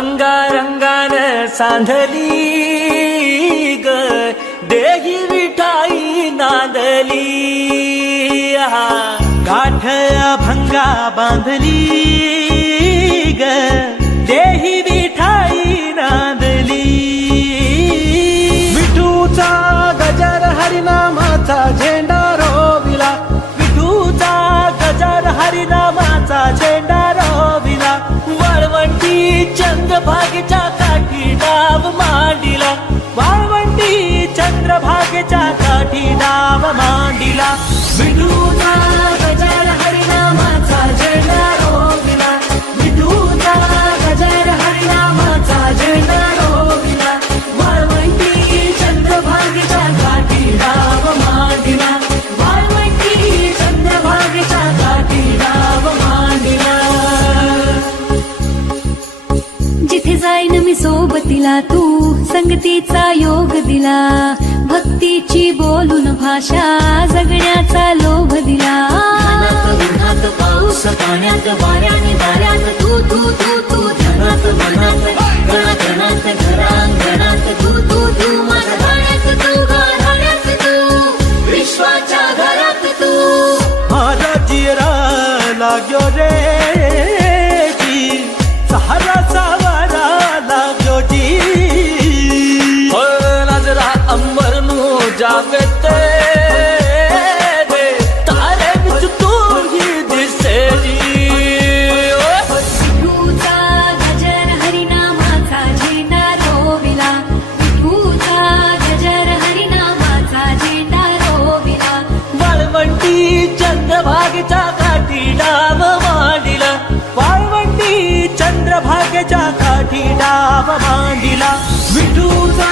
अभंगा रंगान सांधली ग देही विठाई नांदली गाठ अभंगा बांधली ग देही विठाई नांदली विठूचा गजर हरिनामाचा झेंडा रोविला विठूचा गजर हरिनामाचा झेंडा रोविला वाळवंटी चंद्रभागेच्या काठी डाव मांडिला वाळवंटी चंद्रभागेच्या काठी डाव मांडिला विठूचा गजर हरिनामाचा झेंडा रोविला विठूचा गजर हरिनामाचा झेंडा रोविला वाळवंटी चंद्रभागेच्या काठी डाव मांडिला वाळवंटी चंद्रभागेच्या काठी डाव मांडिला जिथे जाईन मी सोबतीला तू संगतीचा योग दिला भक्तीची बोलून भाषा जगण्याचा लोभ दिला उन्हात पाऊस पाण्यात वाऱ्याने दाऱ्यात तू तू तू तू धनात मनात गणात घरांगणात तू तू तू माझ्या गाण्यात तू गाण्यात तू विश्वाच्या घरात तू माझा जिरा लाग्यो रे जी सहारा सावरा लाग्यो जी नजरा अंबर नु जावे ते तारे बिच तू ही दिसे जी विठूचा गजर हरिनामाचा झेंडा रोविला विठूचा गजर हरिनामाचा झेंडा रोविला वाळवंटी चंद्रभागेच्या काठी डाव मांडिला वाळवंटी चंद्रभागेच्या काठी डाव मांडिला विठूचा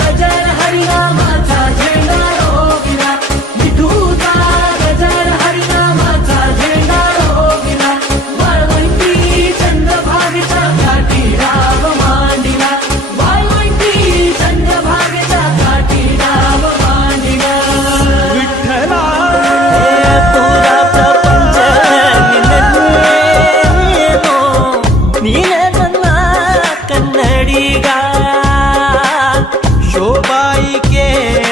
गजर हरिनामाचा झेंडा रोविला विठूचा गजर हरिनामाचा झेंडा रोविला वाळवंटी चंद्रभागेच्या काठी डाव मांडिला वाळवंटी चंद्रभागेच्या काठी डाव मांडिला विठ्ठला तुला प्रपंच ನೀನೆ ನನ್ನ ಕನ್ನಡಿಗ शोबाई के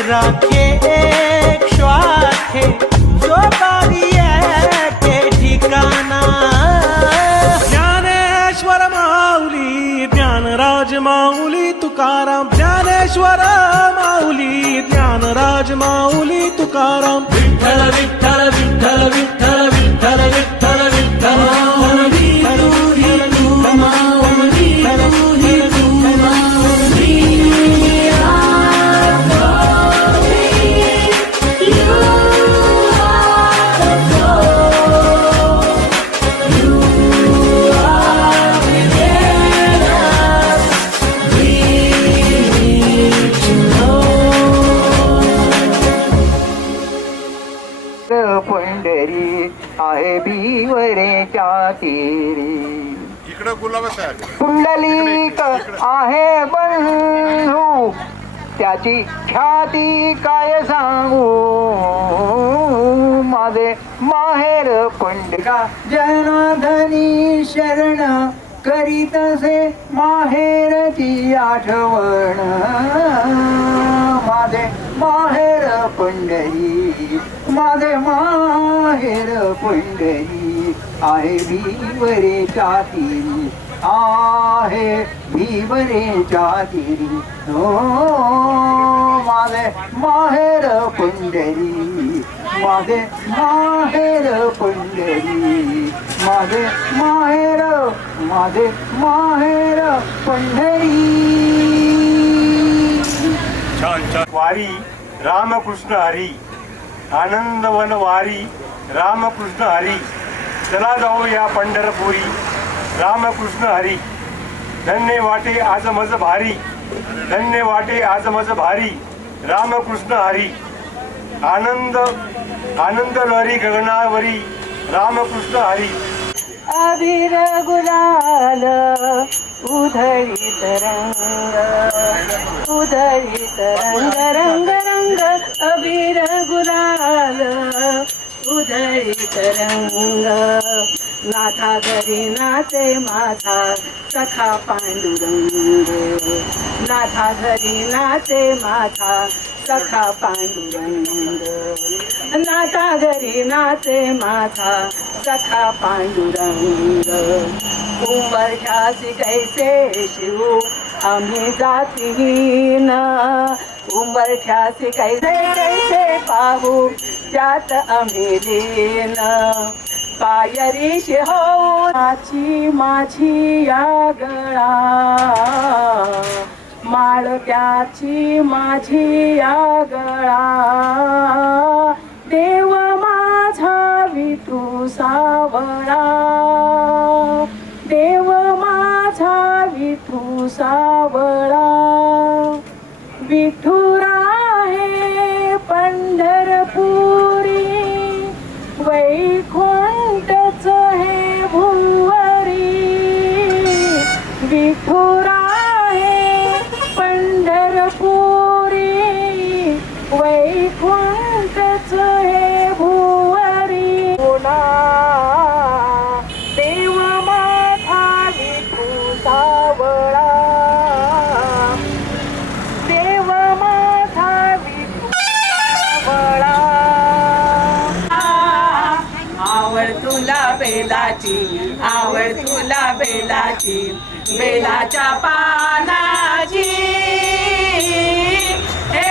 राखे एक श्वास है शोबाई के ठिकाणा ज्ञानेश्वर माऊली ज्ञानराज माऊली तुकाराम ज्ञानेश्वर माऊली ज्ञानराज माऊली तुकाराम विठ्ठल विठ्ठल विठ्ठल विठ्ठल विठ्ठल विठ्ठल विठ्ठल पंढरी आहे बिवरेच्या तीरी इकडं गुलाबाचा पुंडलिक आहे बंधू त्याची ख्याती काय सांगू माझे माहेर पंढरा जनार्दनी शरण करीतसे माहेरची आठवण माझे माहेर पंढरी माझे माहेर पंढरी आहे भीवरेच्या तीरी आहे भीवरेच्या तीरी हो माझे माहेर पंढरी माझे माहेर पंढरी माझे माहेर पंढरी छान छान वारी रामकृष्ण हरी आनंदवन वारी रामकृष्ण हरी चला जाऊ या पंढरपुरी रामकृष्ण हरी धन्य वाटे आज मज भारी धन्य वाटे आज मज भारी रामकृष्ण हरी आनंद आनंद लहरी गगनावरी रामकृष्ण हरी अबीर गुलाल उधळीत रंग रंग रंग अबीर गुलाल उधळीत रंग नाथा घरी नाचे माझा सखा पांडुरंग नाथा घरी नाचे माझा सखा पांडुरंग नाथा घरी नाचे माझा सखा पांडुरंग उंबरठ्यासी कैसे शिव आम्ही जातीहीन उंबरठ्यासी कैसे कैसे पाहू त्यात आम्ही लीन पायरीशी हो माझी या गळा माळक्याची माझी या गळा देव माझा विठू सावळा देव माझा विठू सावळा विठुरा हे पंढरपुरी वैकुंठच हे भुवरी विठुरा हे पंढरपुरी वैकुंठच हे भुवरी पुन्हा देव माझा विठू सावळा देव माझा विठू सावळा आवड तुला बेलाची आवड तुला बेलाची बेलाच्या पानाची हे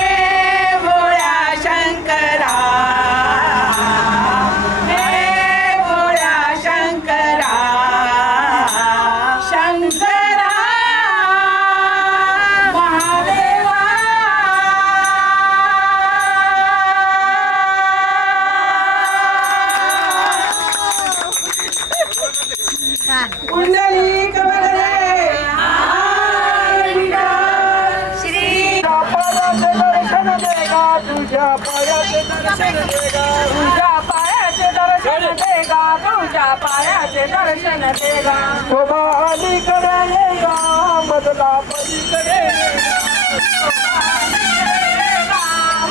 भोळ्या शंकरा हे भोळ्या शंकरा शंकरा महादेवा कुंडली कमले श्री पायाचे दर्शन देगा तुझ्या पायाचे दर्शन देगा तुझ्या पायाचे दर्शन देगा तुझ्या पायाचे दर्शन देगा शोभा अलीकडे येगा मधला पलीकडे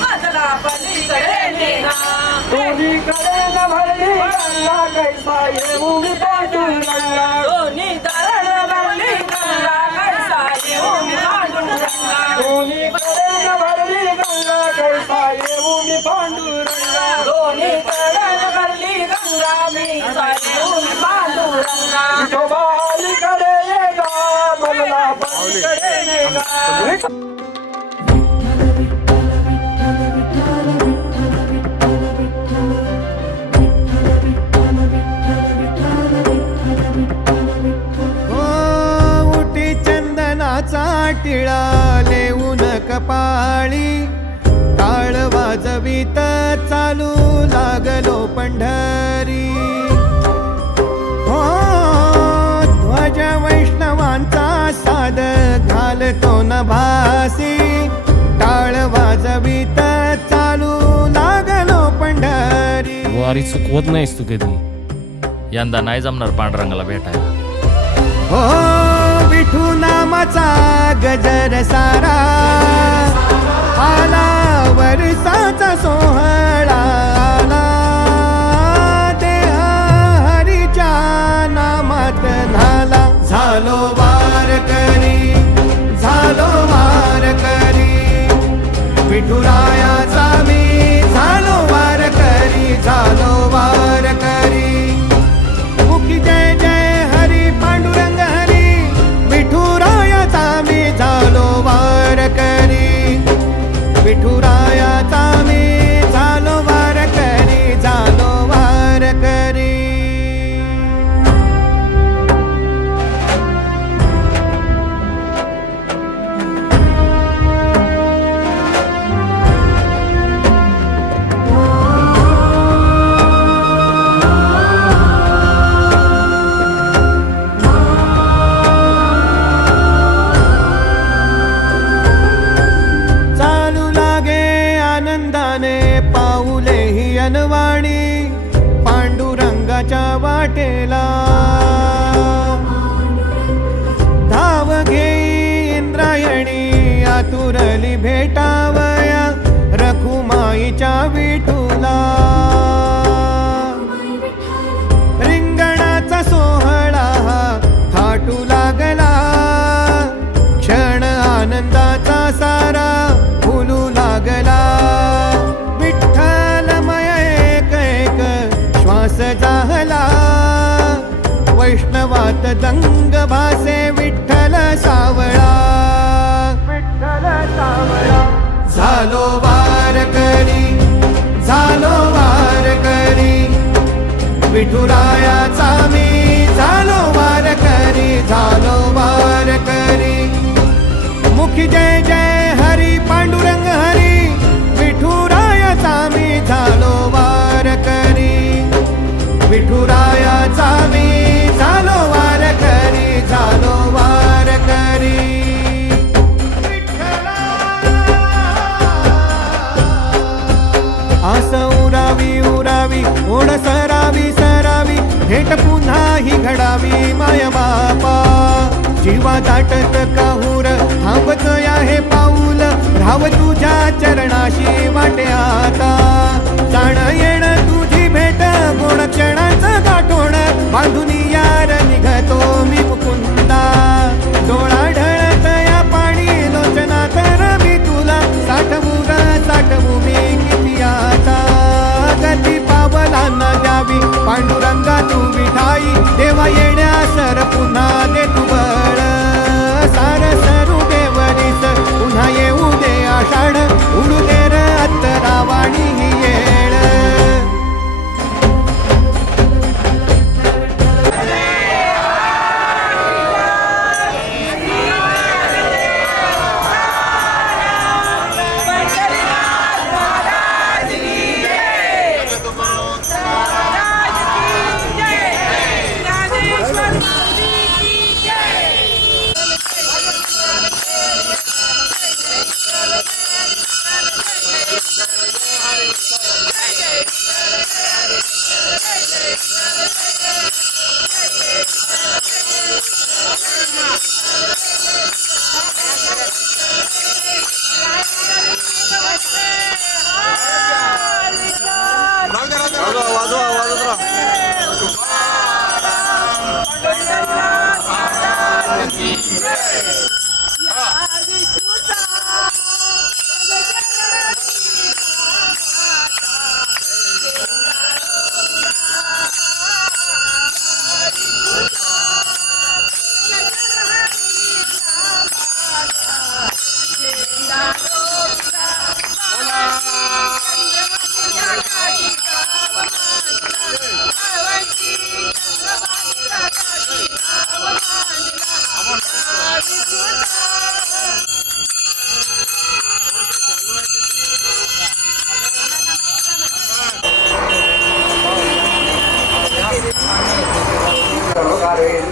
मधला पलीकडे नेगा दोन्हीकडे न भरली गंगा कैसा येऊ मी पांडुरंगा दोन्ही तरण भरली गंगा कैसा येऊ मी पांडुरंगा दोन्हीकडे न भरली गंगा कैसा येऊ मी पांडुरंगा दोन्ही तरण भरली गंगा मी येऊ मी पांडुरंगा शोभा अलीकडे येगा मला पलीकडे नेगा उटी चंदनाचा टिळा लेऊन कपाळी टाळ वाजवीत चालू लागलो पंढरी हो ध्वज वैष्णवांचा साद घालतो न भासी टाळ वाजवीत चालू लागलो पंढरी वारी चुकवत नाहीस तू कधी यंदा नाही जमणार पांडुरंगाला भेटायला हो विठू नामाचा गजर सारा आला वर्षाचा सोहळा आला देह हरीच्या नामात झाला झालो वार करी विठुरायाचा मी झालो वार करी मुखी जय जय हरी पांडुरंग हरी विठुरायाचा मी झालो वार करी विठुरायाचा मी झालो वार करी वाटेला धाव घेई इंद्रायणी आतुरली भेटावया रखुमाईच्या विठूला रिंगणाचा दंग भासे विठ्ठल सावळा, विठ्ठल सावळा. झालो वारकरी, झालो वारकरी, विठुरायाचा मी झालो वारकरी, झालो वारकरी. मुखी जय जय हरी पांडुरंग हरी, विठुरायाचा मी झालो वारकरी, विठुरायाचा मी झालो वारकरी, झालो वारकरी. आस उरावी उरावी, ओढ सरावी सरावी, भेट पुन्हा ही घडावी माय बापा. जीवा दाटत काहूर थांबत आहे पाऊल, राव तुझ्या चरणाशी वाटे आता. जाण येण तुझी भेट गोड क्षणाचं गाठोड, बांधून यार निघतो मी मुकुंदा. डोळा ढळत या पाणी लोचना तर मी तुला साठवू मी किती आता. गती पावलांना द्यावी पांडुरंगा तू विठाई, देवा येण्या सर पुन्हा दे तू बळ. सार सरू देवरीस पुन्हा येऊ दे आषाढ, उडू दे र अत्तरावाणी ही येळ.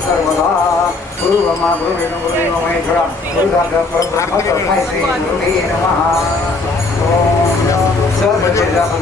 सर्वदा गुरुर्ब्रह्मा गुरुर्विष्णु गुरुर्देवो महेश्वरा गुरुसाक्षात् परब्रह्म तस्मै श्री गुरुवे नमः. ओम आरती राजा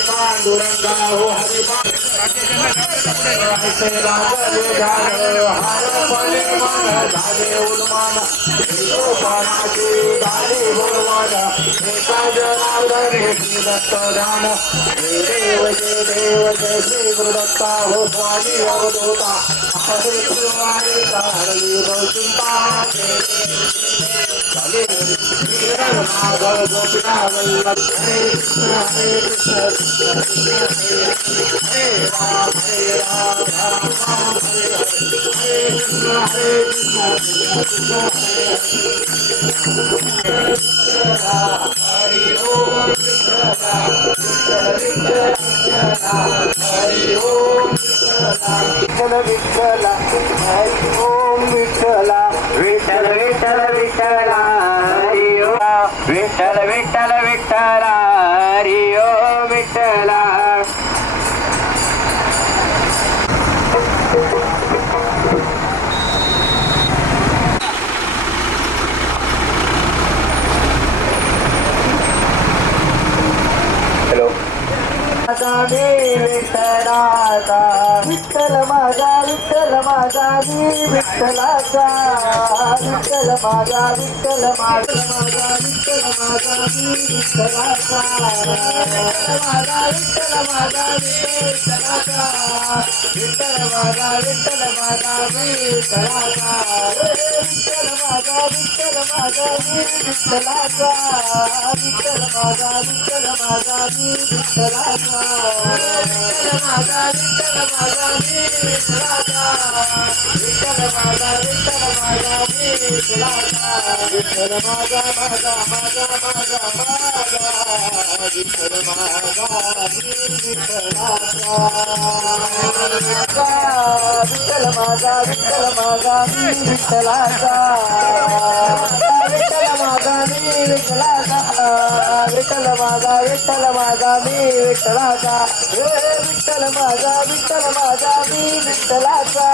पांडुरंगा हो हरी झाले उन्मान पानाची गाडी बोलवान एका जनार्दन दत्त दान देव जय श्री गुरुदत्ता हो स्वामी अवधूता हरे शिवाय हरली चिंता माधव गोपिका वल्लभ हरे कृष्ण हरे राम राम राम हरे कृष्ण हरे कृष्ण कृष्ण हरि ओम हरि ओम विठ्ठल विठ्ठल हरि ओम विठ्ठल विठ्ठल विठ्ठल विठ्ठल हरि ओम विठ्ठल विठ्ठल विठ्ठल हरि ओम विठ्ठल विठ्ठलाचा विठ्ठल माझा विठ्ठल माझा मी विठ्ठलाचा विठ्ठल माझा विठ्ठल माझा विठ्ठल माझा मी विठ्ठलाचा माझा विठ्ठल माझा विठ्ठलाचा विठ्ठल माझा विठ्ठल माझा मी विठ्ठलाचा विठ्ठल माझा विठ्ठल माझा मी विठ्ठलाचा विठ्ठल माझा विठ्ठल माझा मी विठ्ठलाचा विठ्ठल माझा विठ्ठल माझा मी विठ्ठलाचा विठ्ठल माझा विठ्ठल माझा मी विठ्ठलाचा विठ्ठल माझा माझा माझा माझा माझा विठ्ठल माझा मी विठ्ठलाचा विठ्ठल माझा विठ्ठल माझा मी विठ्ठलाचा विठ्ठल माझा मी विठ्ठलाचा विठ्ठल माझा विठ्ठल माझा मी विठ्ठलाचा विठ्ठल माझा विठ्ठल माझा मी विठ्ठलाचा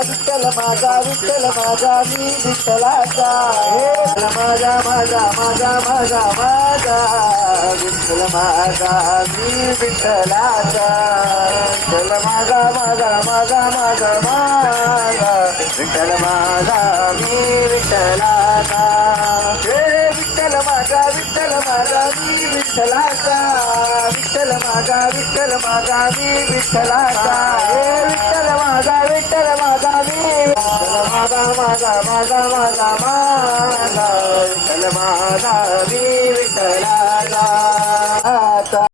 विठ्ठल माझा विठ्ठल माझा मी विठ्ठलाचा माझा माझा माझा माझा माझा विठ्ठल माझा मी विठ्ठलाचा विठ्ठल माझा माझा माझा माझा माझा विठ्ठल माझा मी विठ्ठलाचा विठ्ठल माझा विठ्ठल माझा मी विठ्ठलाचा विठ्ठल माझा विठ्ठल माझा मी विठ्ठलाचा विठ्ठल माझा विठ्ठल माझा मी माझा माझा माझा माझा माझा विठ्ठल माझा मी विठ्ठलाचा